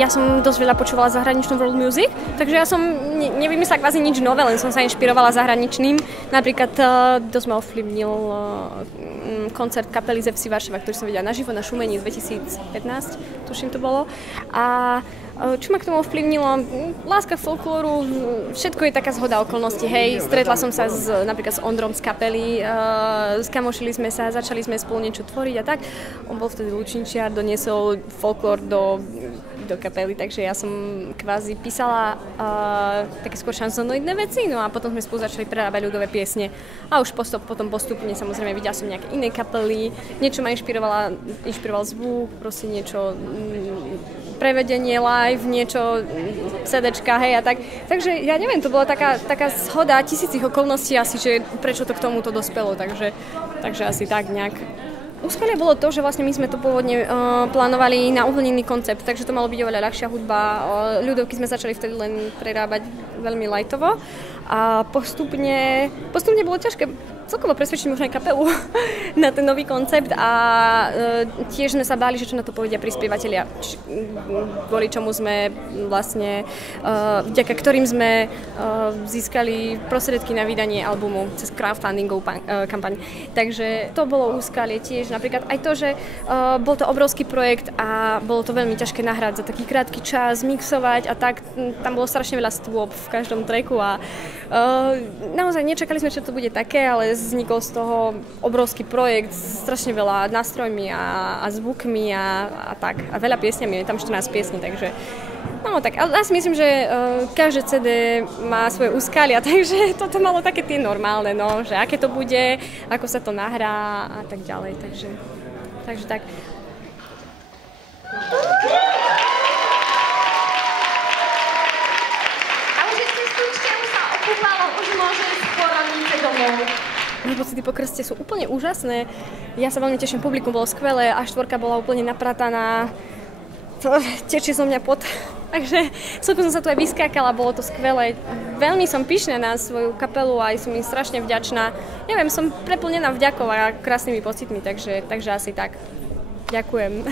ja som dosť veľa počúvala zahraničnú world music, takže ja som nevymyslela kvázi nič nové, len som sa inšpirovala zahraničným. Napríklad dosť ma ovplyvnil koncert kapely z FC Varšava, ktorý som videla naživo na Šumení 2015, tuším to bolo. A čo ma k tomu ovplyvnilo? Láska k folklóru, všetko je taká zhoda okolností, hej. Stretla som sa napríklad s Ondrom z kapely, skamošili sme sa, začali sme spolu niečo tvoriť a tak. On bol vtedy lučničiar, doniesol folklór do kapely, takže ja som kvázi písala také skôr šanzonoidné veci, no a potom sme spolu začali prerábať ľudové piesne a už potom postupne samozrejme videla som nejaké iné kapely, niečo ma inšpiroval zvuk, proste niečo prevedenie live, niečo CDčka, hej a tak. Takže ja neviem, to bola taká zhoda tisícich okolností asi, že prečo to k tomuto dospelo, takže asi tak nejak. Úskalie bolo to, že vlastne my sme to pôvodne plánovali na uvoľnený koncept, takže to malo byť oveľa ľahšia hudba. Ľudovky sme začali vtedy len prerábať veľmi lightovo a postupne bolo ťažké celkovo presvedčiť možno aj kapelu na ten nový koncept a tiež sme sa báli, že čo na to povedia prispievateľia, kvôli čomu sme vlastne, vďaka ktorým sme získali prostriedky na vydanie albumu cez crowdfundingovú kampaň. Takže to bolo úskalie tiež, napríklad aj to, že bol to obrovský projekt a bolo to veľmi ťažké nahrať za taký krátky čas, mixovať a tak, tam bolo strašne veľa stôp v každom tracku a naozaj nečakali sme, čo to bude také, ale vznikol z toho obrovský projekt, strašne veľa nástrojmi a zvukmi a tak. A veľa piesňami, je tam 14 piesní, takže no tak, ale ja si myslím, že každé CD má svoje úskalia, takže toto malo také tie normálne, no, že aké to bude, ako sa to nahrá a tak ďalej, takže tak. A už ste skúške, už sa okúpalo, už môže skôr ísť domov. Moje pocity po krste sú úplne úžasné. Ja sa veľmi teším, publikum bolo skvelé, a štvorka bola úplne naprataná. Tečie zo mňa pot. Takže celkom som sa tu aj vyskákala, bolo to skvelé. Veľmi som pyšná na svoju kapelu a aj som im strašne vďačná. Neviem, som preplnená vďakou a krásnymi pocitmi, takže asi tak. Ďakujem.